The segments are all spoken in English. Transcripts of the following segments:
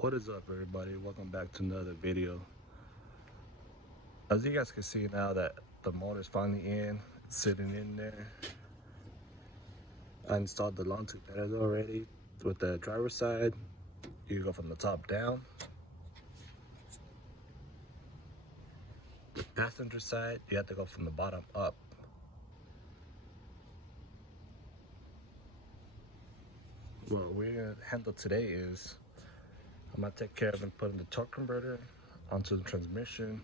What is up, everybody? Welcome back to another video. As you guys can see now that the motor is finally in, it's sitting in there. I installed the long tube headers already. With the driver's side, you go from the top down. The passenger side, you have to go from the bottom up. What we're gonna handle today is I'm gonna take care of and putting the torque converter onto the transmission.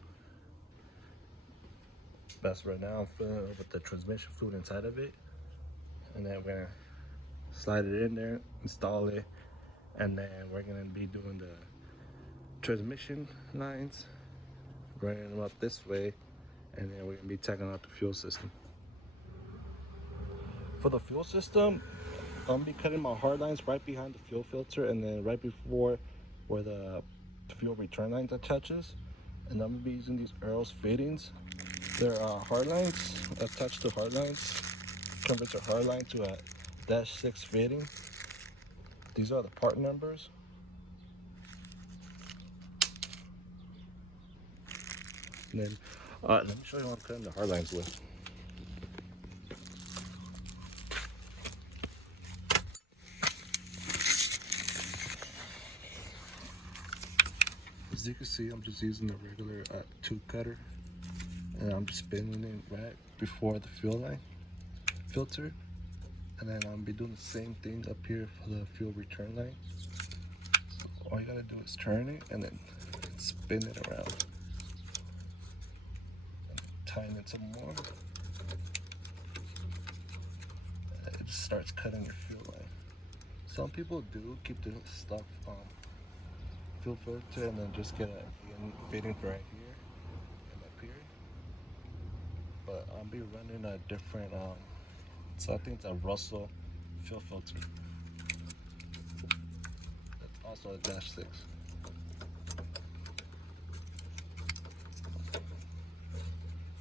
That's right now I'm filling it with the transmission fluid inside of it, and then we're gonna slide it in there, install it, and then we're gonna be doing the transmission lines, running them up this way, and then we're gonna be taking out the fuel system. For the fuel system, I'm gonna be cutting my hard lines right behind the fuel filter and then right before where the fuel return line attaches. And I'm gonna be using these Arrows fittings. They're hard lines attached to hard lines. Convert your hard line to a -6 fitting. These are the part numbers. And then let me show you what I'm cutting the hard lines with. As you can see, I'm just using the regular tube cutter, and I'm just spinning it right before the fuel line filter, and then I'm be doing the same thing up here for the fuel return line. So all you gotta do is turn it and then spin it around, and tighten it some more. And it just starts cutting your fuel line. Some people do keep the stuff fuel filter and then just get a fitting right here and up here. But I'll be running a different so I think it's a Russell fuel filter. That's also a -6.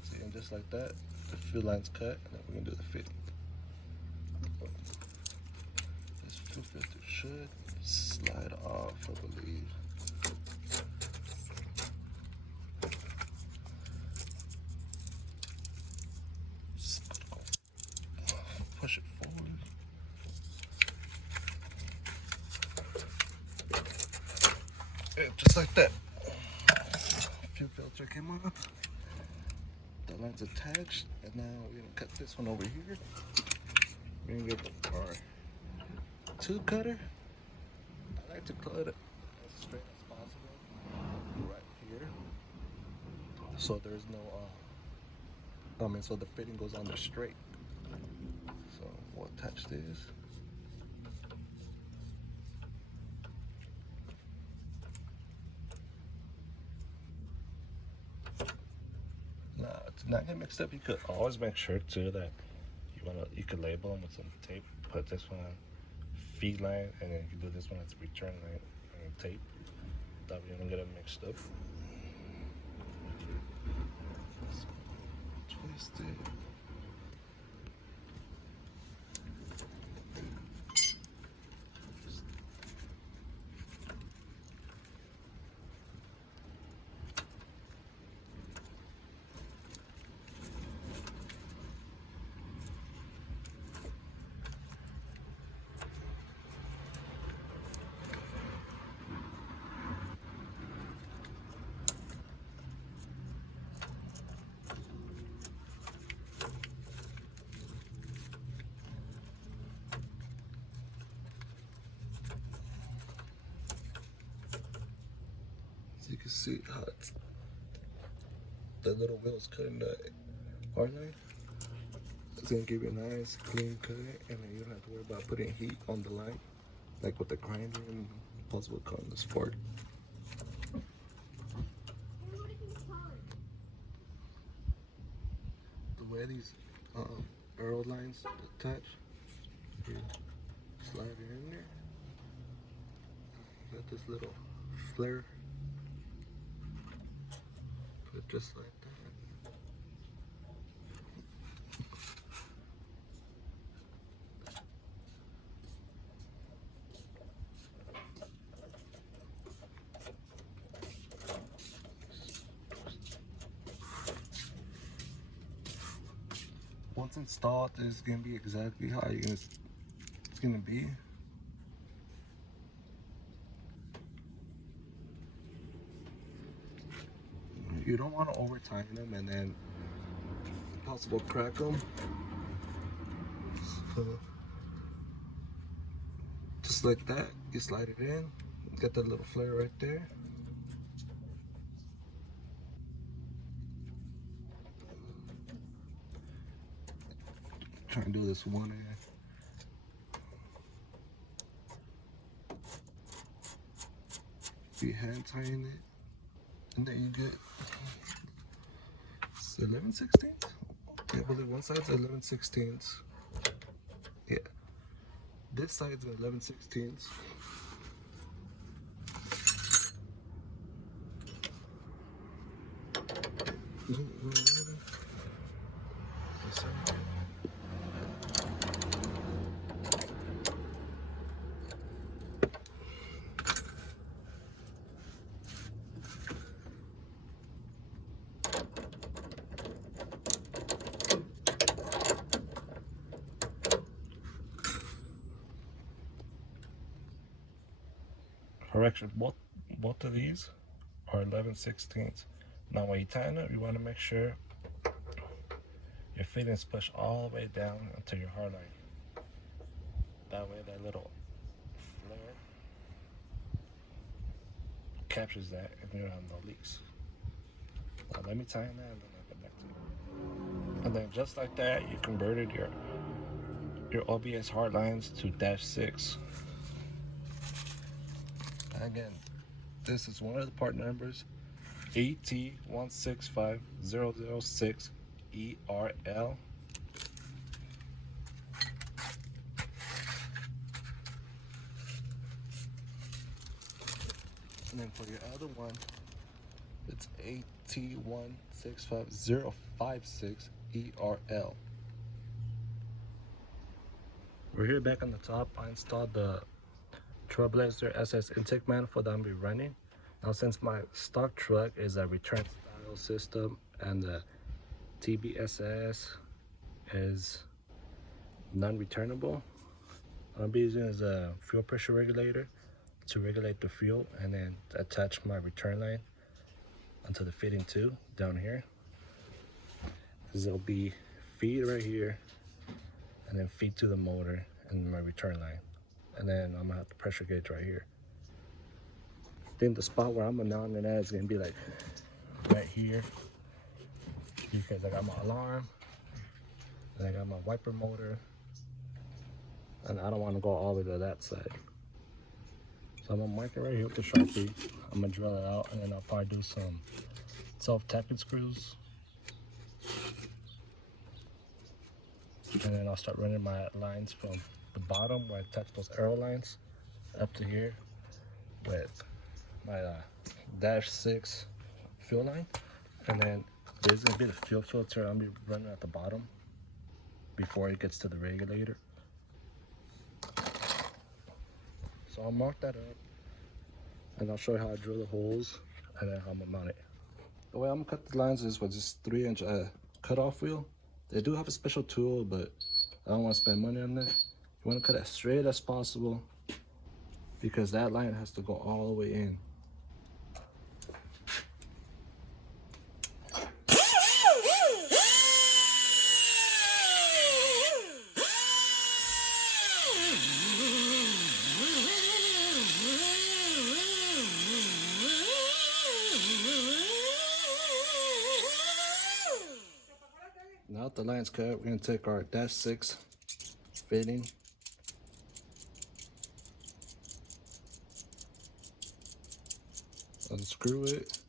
See, and just like that, the fuel line's cut, and then we're gonna do the fitting. This fuel filter should slide off, I believe. Push it forward. And just like that, fuel filter came off. The line's attached, and now we're gonna cut this one over here. We're gonna get our tube cutter. I like to cut it as straight as possible right here, so there's no so the fitting goes on there straight. So we'll attach this. Now to not get mixed up, you could always make sure too that you could label them with some tape. Put this one on feed line, and then you can do this one as return line and tape. That way you don't get it mixed up. So, twist it. So you can see how it's, the little wheels cutting the hard line. It's gonna give you a nice clean cut, and then you don't have to worry about putting heat on the line, like with the grinder and possible cutting the spark. The way these arrow lines attach, you slide it in there. Got this little flare. Put it just like that. once installed, this is gonna be exactly how it's gonna be. You don't want to over tighten them and then possible crack them. So just like that, you slide it in, get that little flare right there. Try and do this one end. You hand tighten it, and then you get 11/16. Yeah, I believe one side's 11/16. Yeah, this side's 11/16. Correction, both of these are 11/16. Now when you tighten it, you want to make sure your fittings push all the way down into your hard line. That way that little flare captures that and you don't have no leaks. Now let me tighten that and then I'll get back to you. And then just like that, you converted your OBS hard lines to -6. Again, this is one of the part numbers, AT165006ERL. And then for your other one, it's AT165056ERL. We're here back on the top. I installed the Trailblazer SS intake manifold that I'm be running. Now since my stock truck is a return style system and the TBSS is non-returnable, what I'll be using is a fuel pressure regulator to regulate the fuel and then attach my return line onto the fitting too down here. Because there'll be feed right here and then feed to the motor and my return line. And then I'm gonna have the pressure gauge right here. I think the spot where I'm gonna mount it at is gonna be like right here, because I got my alarm and I got my wiper motor, and I don't want to go all the way to that side. So I'm gonna mark it right here with the Sharpie. I'm gonna drill it out, and then I'll probably do some self-tapping screws, and then I'll start running my lines from the bottom where I touch those arrow lines up to here with my -6 fuel line. And then there's gonna be the fuel filter I'm gonna be running at the bottom before it gets to the regulator. So I'll mark that up and I'll show you how I drill the holes and then how I'm gonna mount it. The way I'm gonna cut the lines is with this 3-inch cutoff wheel. They do have a special tool, but I don't want to spend money on that. You want to cut as straight as possible because that line has to go all the way in. Now that the line's cut, we're gonna take our -6 fitting. Unscrew it.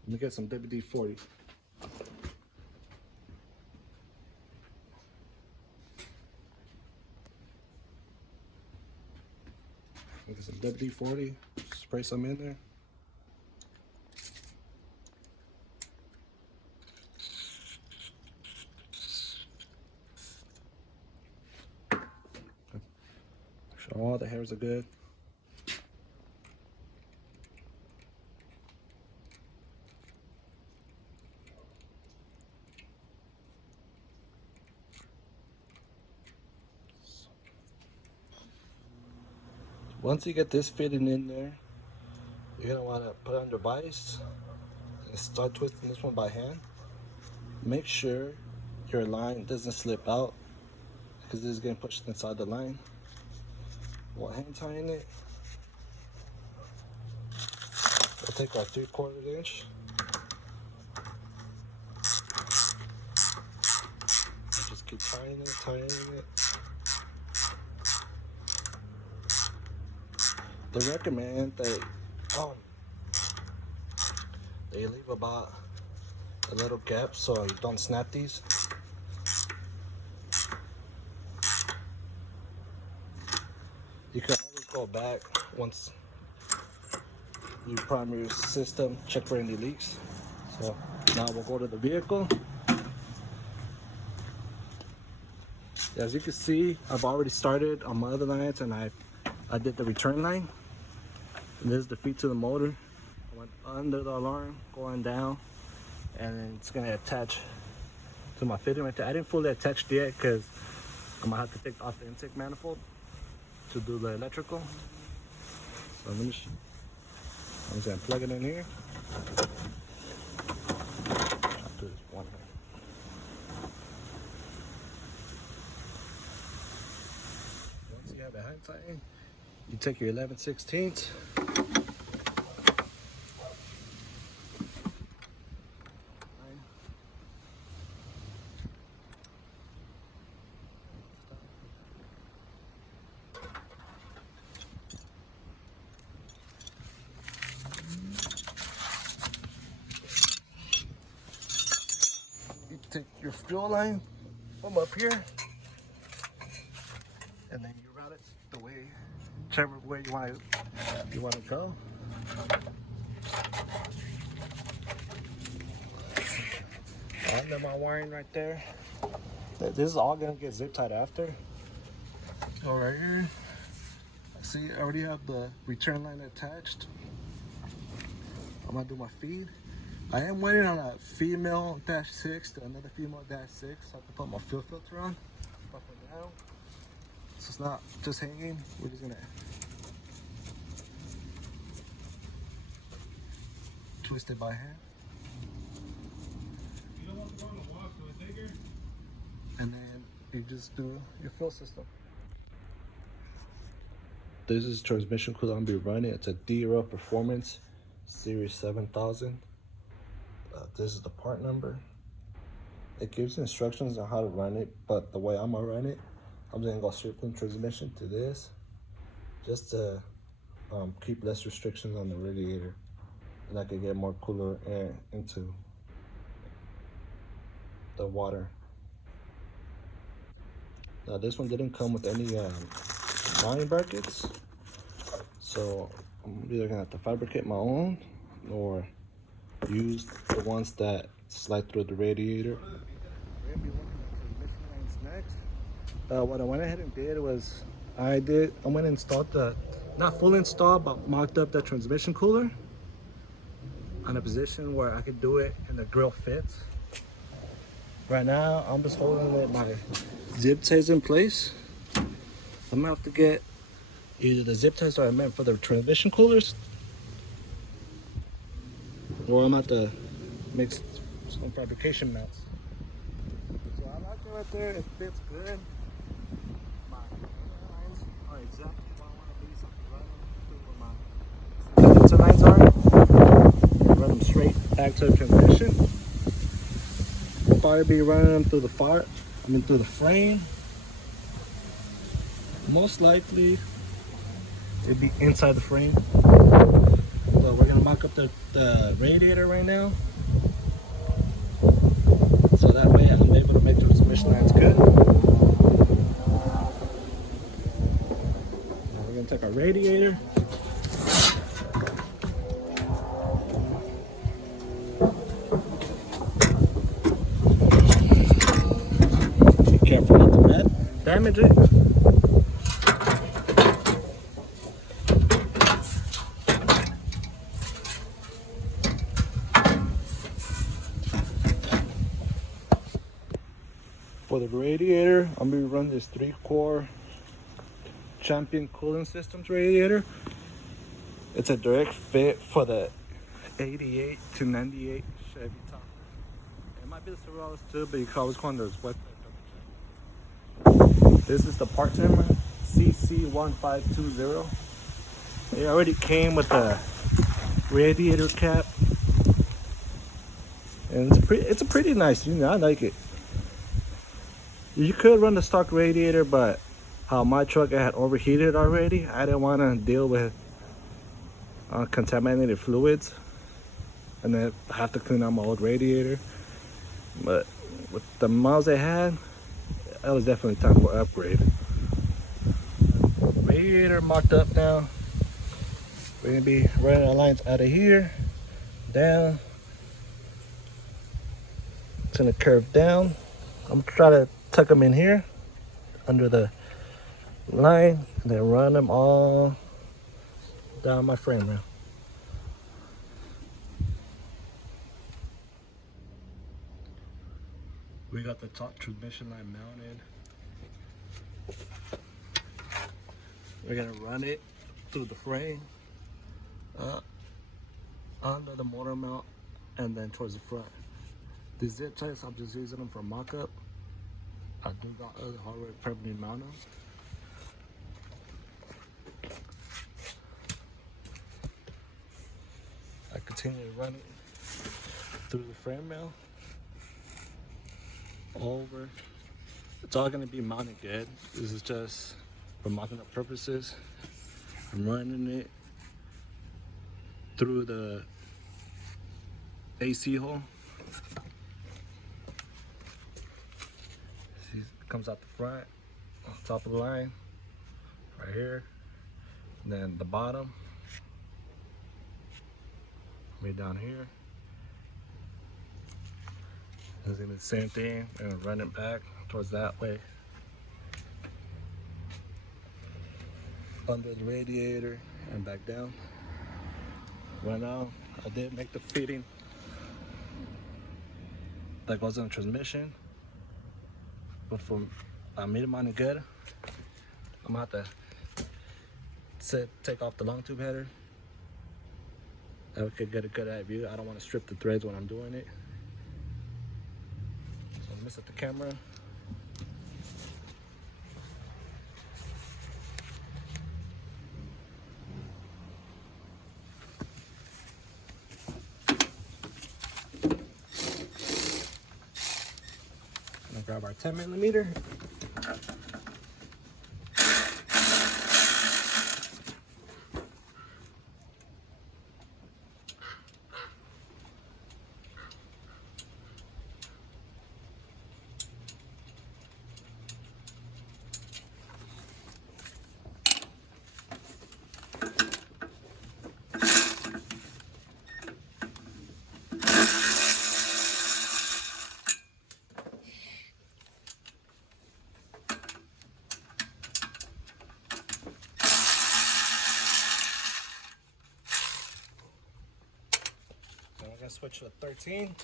Let me get some WD-40. Get some WD-40, spray some in there. Make sure all the hairs are good. Once you get this fitting in there, you're gonna want to put it on your vise and start twisting this one by hand. Make sure your line doesn't slip out because this is getting pushed inside the line. While hand tying it, we'll take our 3/4 inch and just keep tying it. They recommend that you leave about a little gap so you don't snap these. You can always go back once you prime your system, check for any leaks. So now we'll go to the vehicle. As you can see, I've already started on my other lines and I did the return line. And this is the feed to the motor. I went under the alarm, going down, and then it's gonna attach to my fitting right there. I didn't fully attach it yet because I'm gonna have to take off the intake manifold to do the electrical. So I'm just gonna plug it in here. I'll do this one hand. Once you have it hand tightened, you take your 11/16. Take your fuel line from up here, and then you route it the way, whichever way you want to go. Under my wiring right there. This is all gonna get zip tied after. So right here, see, I already have the return line attached. I'm gonna do my feed. I am waiting on a female -6 to another female -6 so I can put my fuel filter on. But for now, so it's not just hanging, we're just gonna twist it by hand. You don't want to go on the walk, so I take her. And then you just do your fuel system. This is transmission cooler I'm gonna be running. It's a D-Rail Performance Series 7000. This is the part number. It gives instructions on how to run it, but the way I'm gonna run it, I'm just gonna go straight from transmission to this, just to keep less restrictions on the radiator, and I could get more cooler air into the water. Now this one didn't come with any mounting brackets, so I'm either gonna have to fabricate my own or use the ones that slide through the radiator. We're gonna be looking at transmission lines next. What I went ahead and did was I went and installed not fully installed, but mocked up the transmission cooler on a position where I could do it and the grill fits. Right now, I'm just holding it by zip ties in place. I'm gonna have to get either the zip ties that I meant for the transmission coolers, or I'm gonna have to make some fabrication mounts. So I like it right there, it fits good. My lines are exactly what I want to be, so I can run them through where my condenser lines are. Run them straight back to the transmission. I'll probably be running them through through the frame. Most likely, it'd be inside the frame. So we're gonna mock up the radiator right now, so that way I'm able to make the transmission lines good. Now we're gonna take our radiator. Be careful not to damage it. For the radiator, I'm gonna run this 3-core Champion cooling systems radiator. It's a direct fit for the 88 to 98 Chevy Tahoe. It might be the Silverados too, but you can always go on their website. This is the part number CC1520. It already came with the radiator cap, and it's a pretty nice unit. I like it. You could run the stock radiator, but how my truck had overheated already, I didn't want to deal with contaminated fluids and then have to clean out my old radiator. But with the miles they had, it was definitely time for an upgrade. Radiator mocked up now. We're gonna be running our lines out of here, down. It's gonna curve down. I'm gonna try to tuck them in here under the line and then run them all down my frame rail. We got the top transmission line mounted. We're gonna run it through the frame, under the motor mount, and then towards the front. These zip ties, I'm just using them for mock-up. I do got other hardware permanently mount them. I continue to run it through the frame rail, over. It's all gonna be mounted good. This is just for mocking up purposes. I'm running it through the AC hole. See, it comes out the front, on top of the line, right here. And then the bottom, way down here. It's gonna be the same thing, and run it back towards that way. Under the radiator and back down. Right now, I did make the fitting that goes in the transmission, but I made it mine good. I'm gonna have to take off the long tube header. That we could get a good eye view. I don't want to strip the threads when I'm doing it. So I mess up the camera. Grab our 10mm. I'm gonna switch to a 13.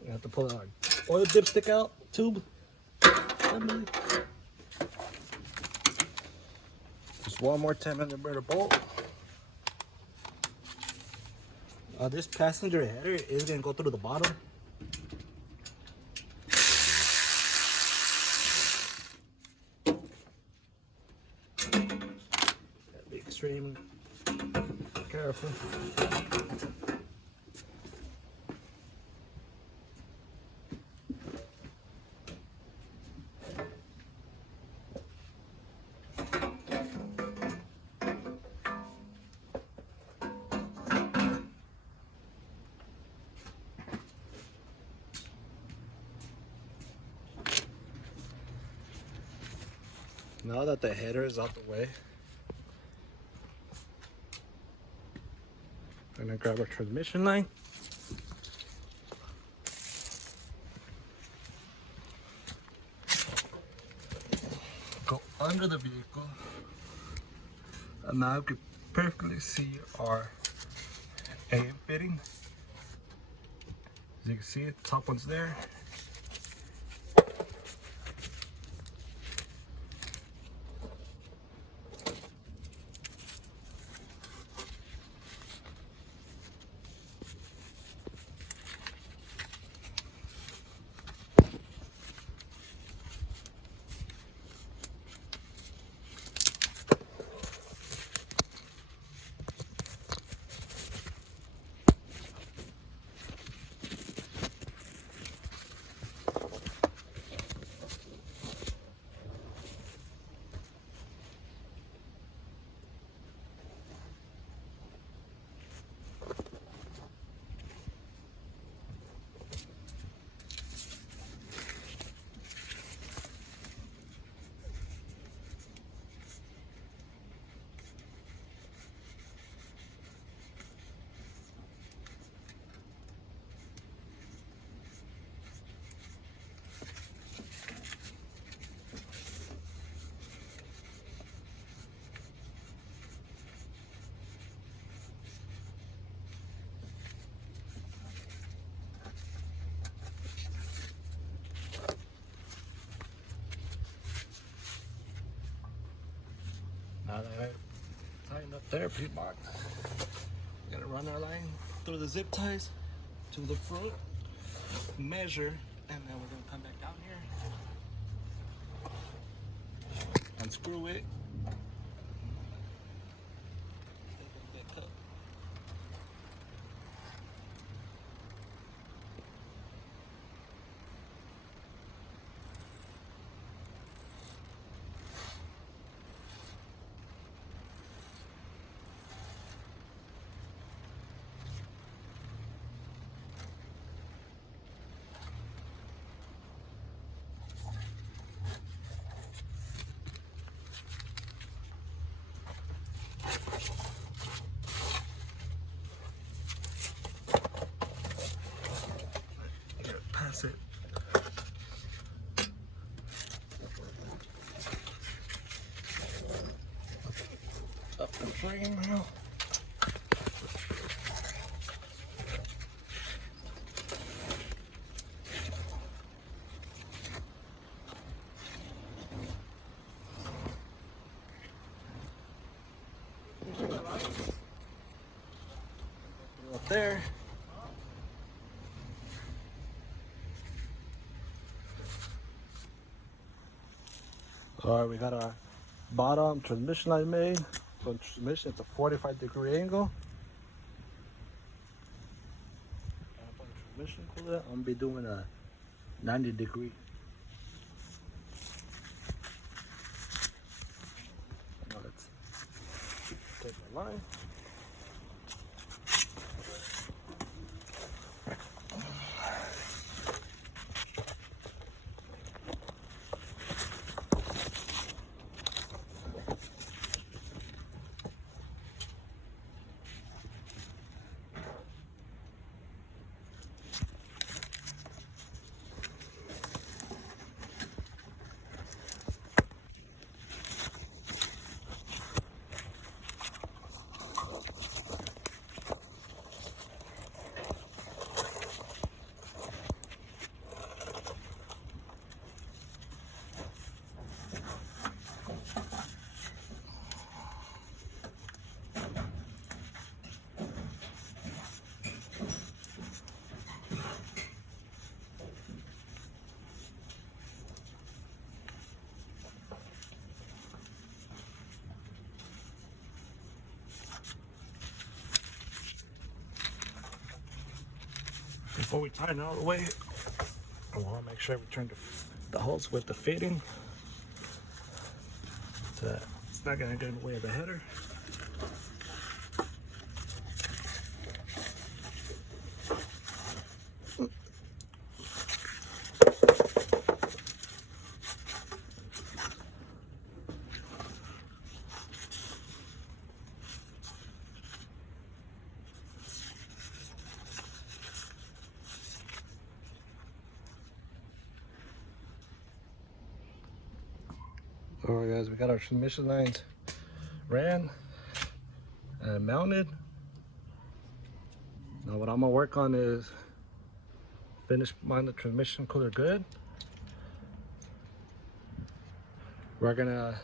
We have to pull our oil dipstick out tube. Just one more 10mm bolt. This passenger header is going to go through the bottom. Gotta be extremely careful. Now that the header is out the way, I'm gonna grab our transmission line. Go under the vehicle. And now you can perfectly see our AM fitting. As you can see, the top one's there. Now that I tightened up there, P-box, gonna run our line through the zip ties to the front, measure, and then we're gonna come back down here, unscrew it. Pass it. Up the frame now. Up there. Alright, we got our bottom transmission line made. So transmission, it's a 45-degree angle. Transmission cooler, I'm gonna be doing a 90-degree. Now let's take the line. Before we tighten it all the way, I want to make sure we turn the holes with the fitting so that it's not going to get in the way of the header. Alright guys, we got our transmission lines ran and mounted. Now what I'm gonna work on is finish the transmission cooler good. We're gonna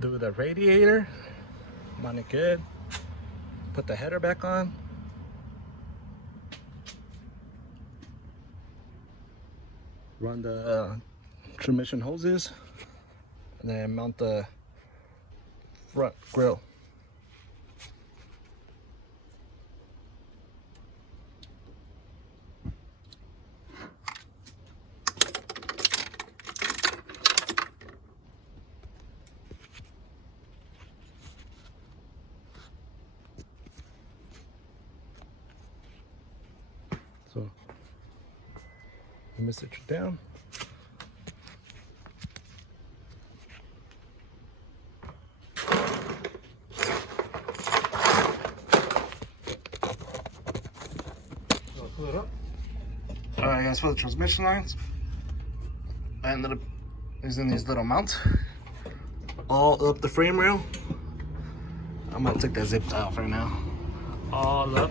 do the radiator, mount it good, put the header back on. Run the transmission hoses, and then mount the front grill. So, let me sit you down. Alright guys, for the transmission lines, I ended up using these little mounts all up the frame rail. I'm gonna take that zip tie off right now. All up,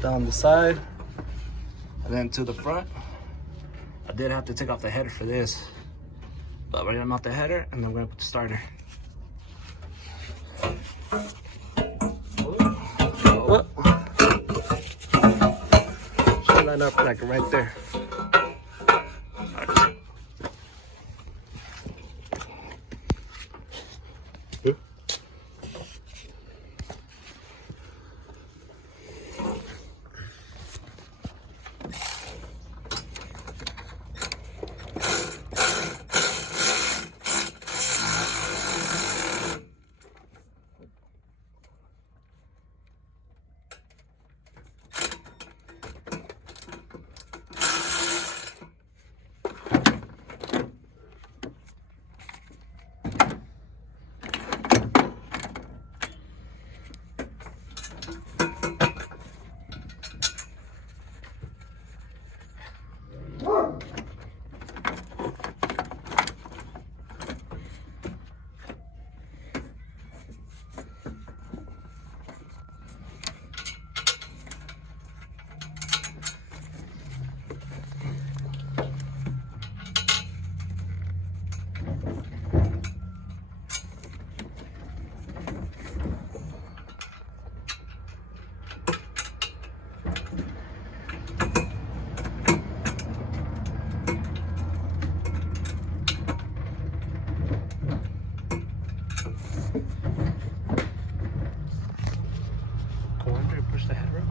down the side, and then to the front. I did have to take off the header for this, but we're gonna mount the header and then we're gonna put the starter. What? Should line up like right there. Go under and push the header up.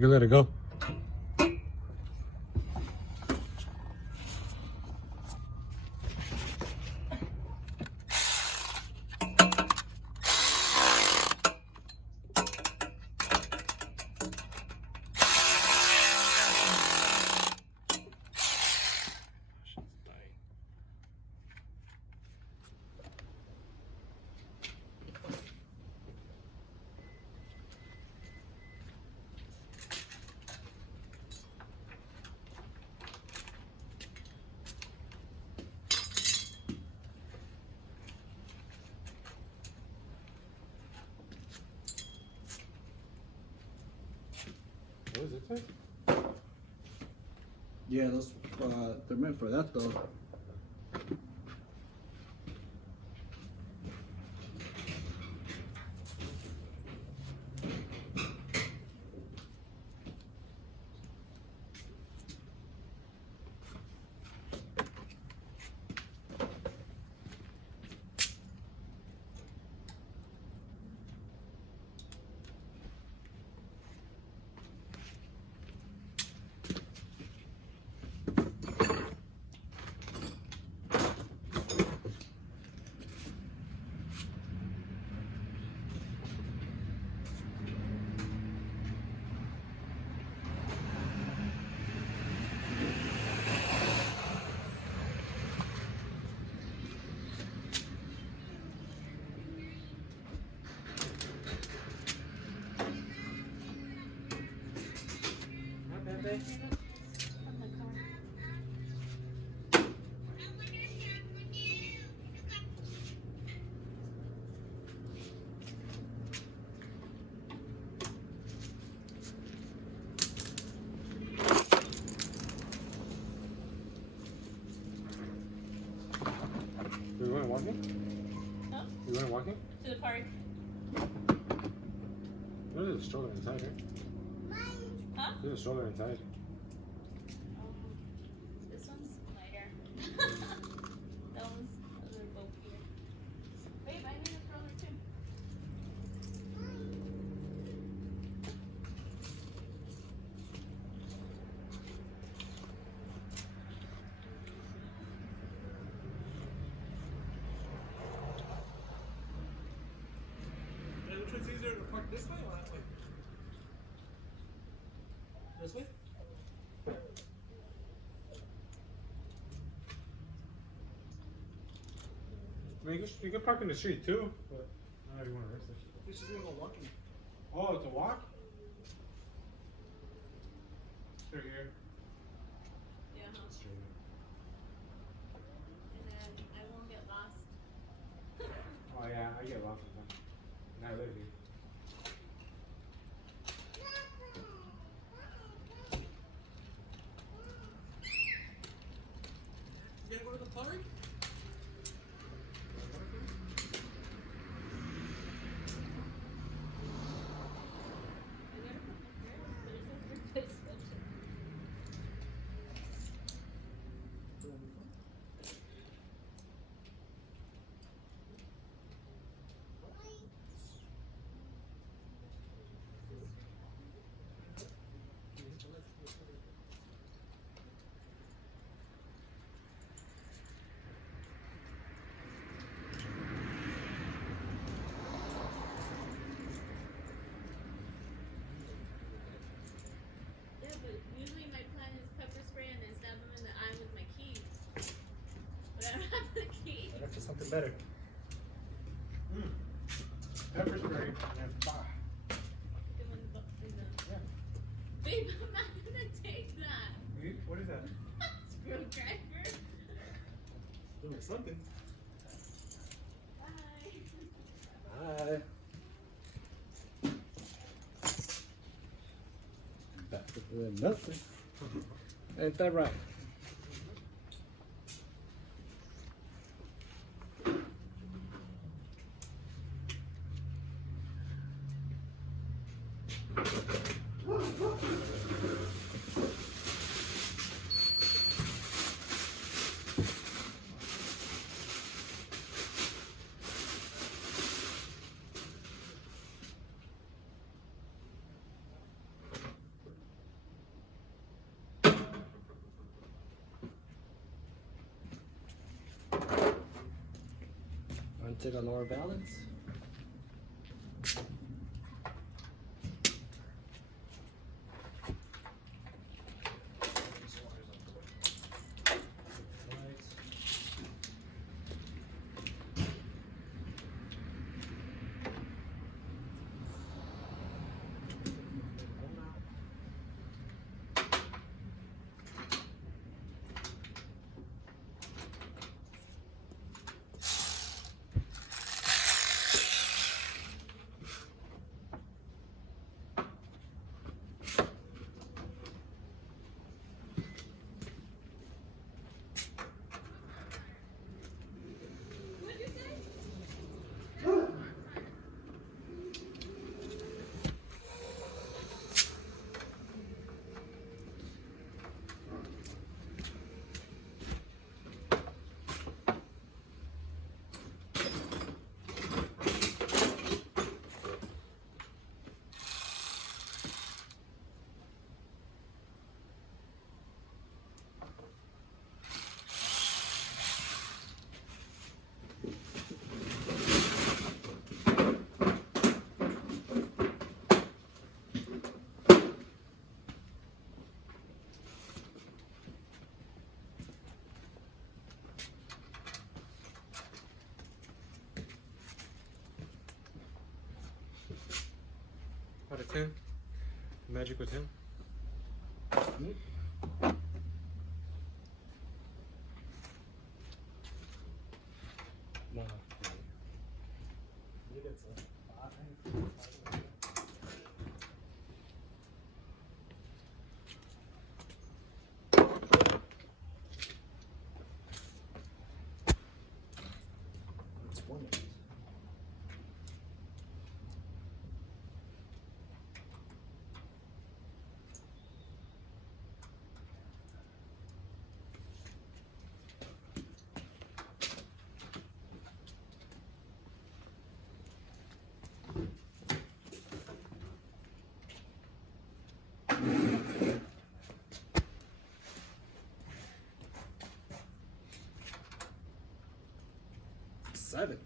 You let it go. What does it say? Yeah, those they're meant for that though. Huh? You going walking? To the park. There's a stroller inside, right? Huh? There's a stroller inside. This one's lighter. That one's a little bulkier. Babe, I need a stroller too. Which one's easier to park, this way or that way? This way? I mean, you can park in the street too, but I don't know if you want to risk it. This is gonna go walking. Oh, it's a walk? Straight here. Yeah, huh? Straight here. And then I won't get lost. Oh yeah, I get lost sometimes. And I live here. You gotta go to the park? Yeah, but usually my plan is pepper spray and then stab them in the eye with my keys. But I don't have the key. That's for something better. Pepper spray and then bah. Yeah. Babe, I'm not gonna take that. What is that? Screwdriver. Doing something. Bye. Hi. Back to doing nothing. Ain't that right? Want to take a lower balance? What'd you say? Out of 10? Magic with him? No. Maybe it's a 5. 7.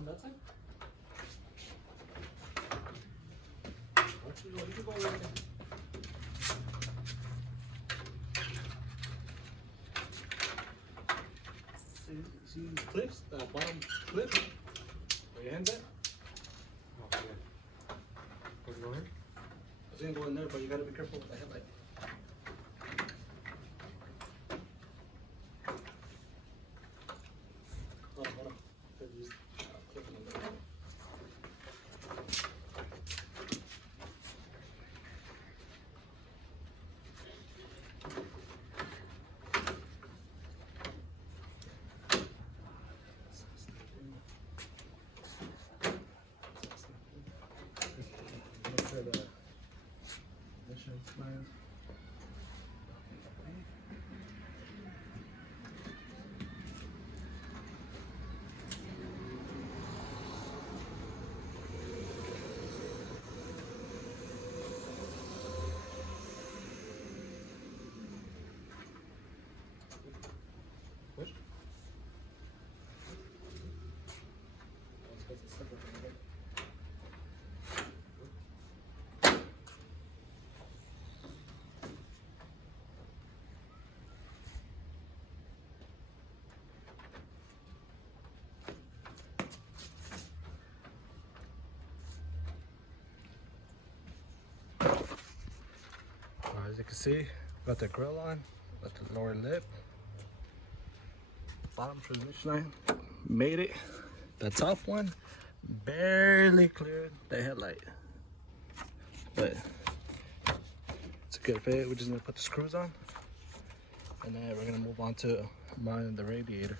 on that side? You can go right there. See these clips? The bottom clip? Where your hands at? Oh, yeah. Does it go in? It's gonna go in there, but you gotta be careful with the headlight. Hold on. Just clip it in there. Make sure the ignition is fine. Push. As you can see, got the grill on, got the lower lip, bottom transmission line, made it. The top one barely cleared the headlight, but it's a good fit. We're just gonna put the screws on, and then we're gonna move on to mounting the radiator.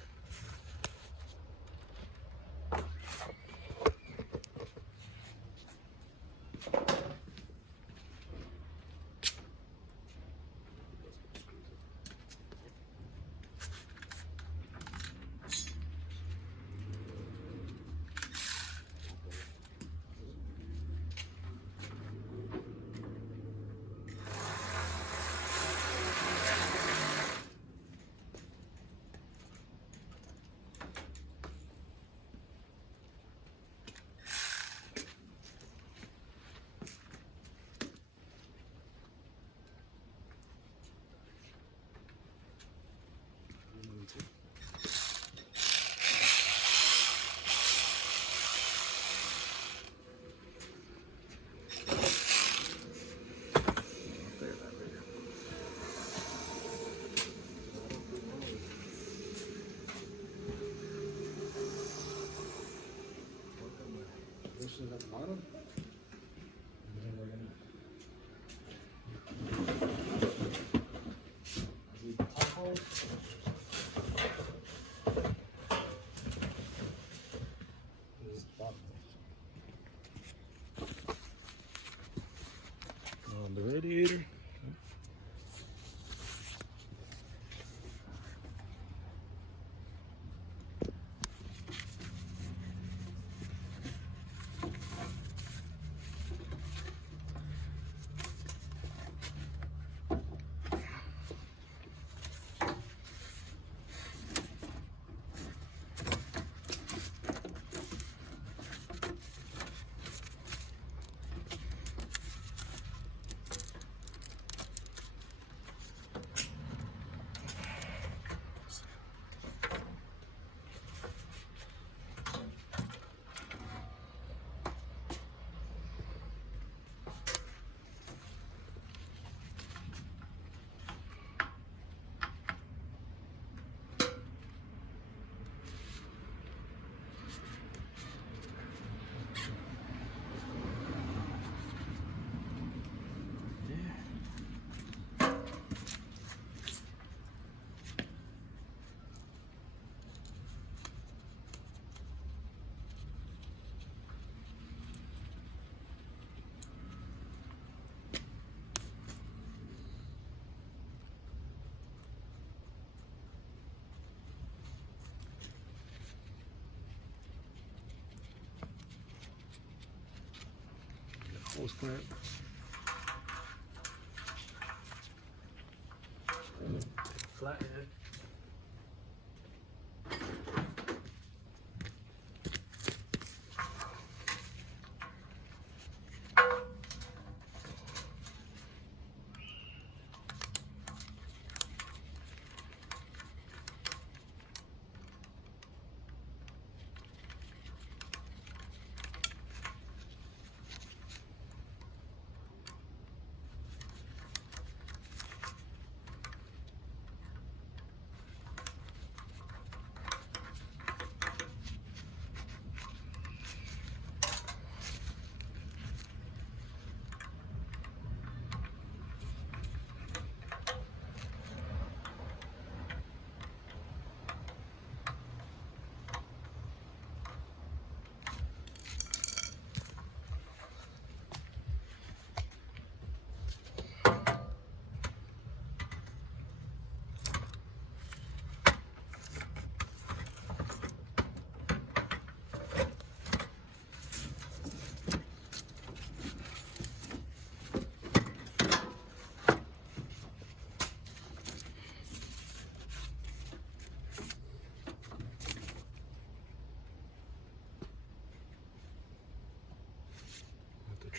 At the bottom. The Tahoe. This is the bottom. On the radiator. Hose clamp. Flathead.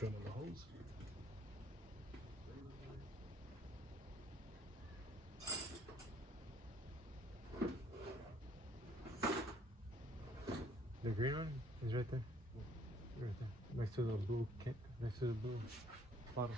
turning the hose. The green one is right there. Right there. Next to the blue can, next to the blue bottle.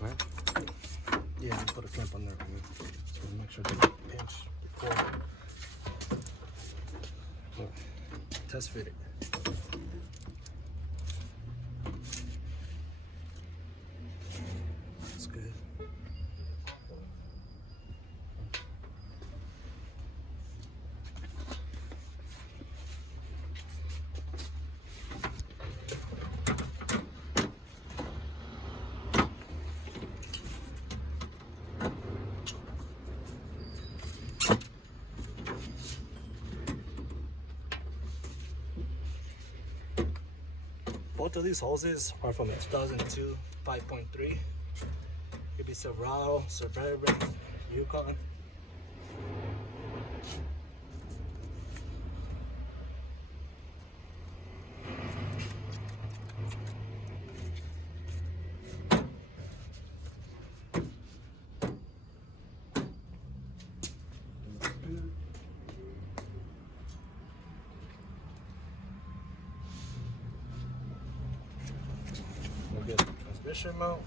Clamp? Yeah, you put a clamp on there for me. So make sure they pinch before. Look, test fit it. That's good. Both of these hoses are from a 2002 5.3. Could be Silverado, Suburban, Yukon. We'll get transmission mount.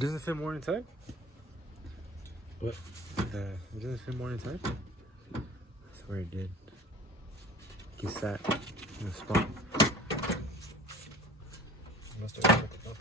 Doesn't it fit more inside? What? It doesn't fit more inside? I swear it did. He sat in the spot. Must have opened it up.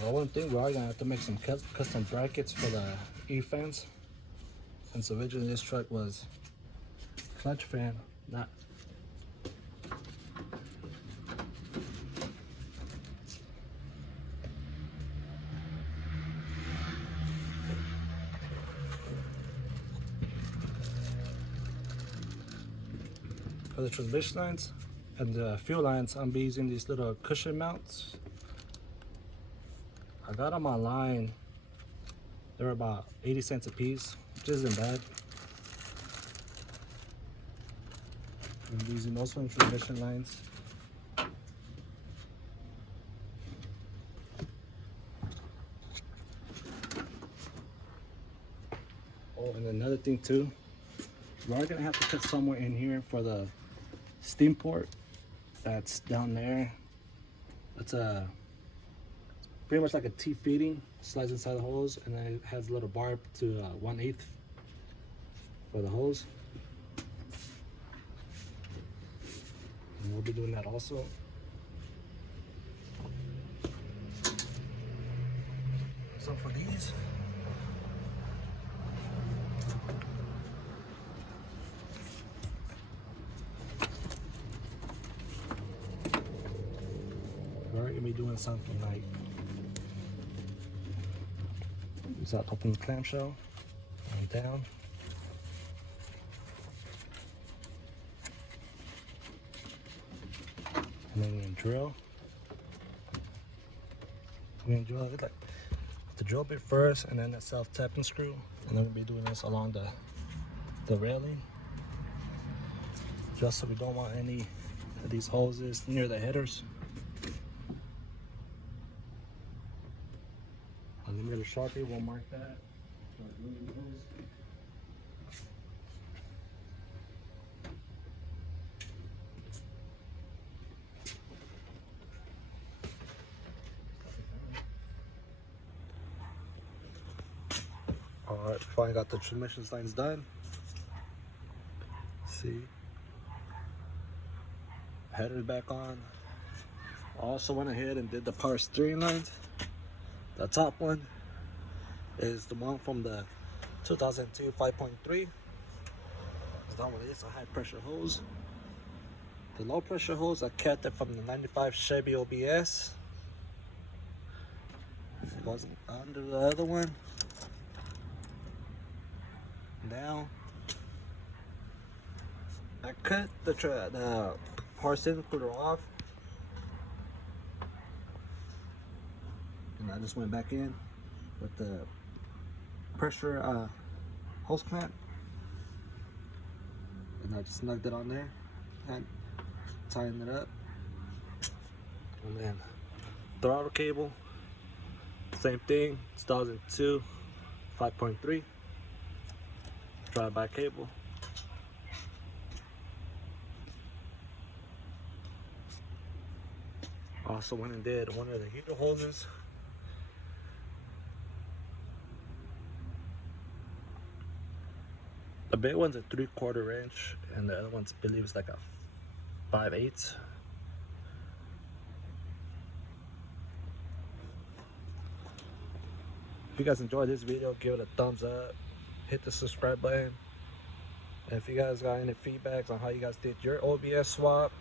The one thing, we are gonna have to make some custom brackets for the E-fans, since originally this truck was clutch fan, not. For the transmission lines and the fuel lines, I'm be using these little cushion mounts. I got them online. They're about 80 cents a piece, which isn't bad. I'm using those for the transmission lines. Oh, and another thing too, we are gonna have to cut somewhere in here for the steam port that's down there. That's a pretty much like a T feeding, slides inside the hose, and then it has a little barb to 1/8 for the hose. And we'll be doing that also. So for these, we're gonna be doing something like use that open the clamshell and down. And then we're gonna drill. We're gonna drill it like the drill bit first, and then the self-tapping screw, and then we'll be doing this along the railing, just so we don't want any of these hoses near the headers. And then we got a Sharpie, we'll mark that. Alright, finally got the transmission lines done. See, header's back on. Also went ahead and did the power steering lines. The top one is the one from the 2002 5.3. That one is a high pressure hose. The low pressure hose, I kept it from the 95 Chevy OBS. It goes under the other one. Down. I cut the parts includer off. And I just went back in with the pressure hose clamp. And I just snugged it on there and tightened it up. And then throttle cable, same thing, 2002 5.3 drive-by cable. Also went and did one of the heater hoses. The big one's a 3/4 inch, and the other one's, I believe, is like a 5/8. If you guys enjoyed this video, give it a thumbs up, hit the subscribe button. And if you guys got any feedbacks on how you guys did your OBS swap,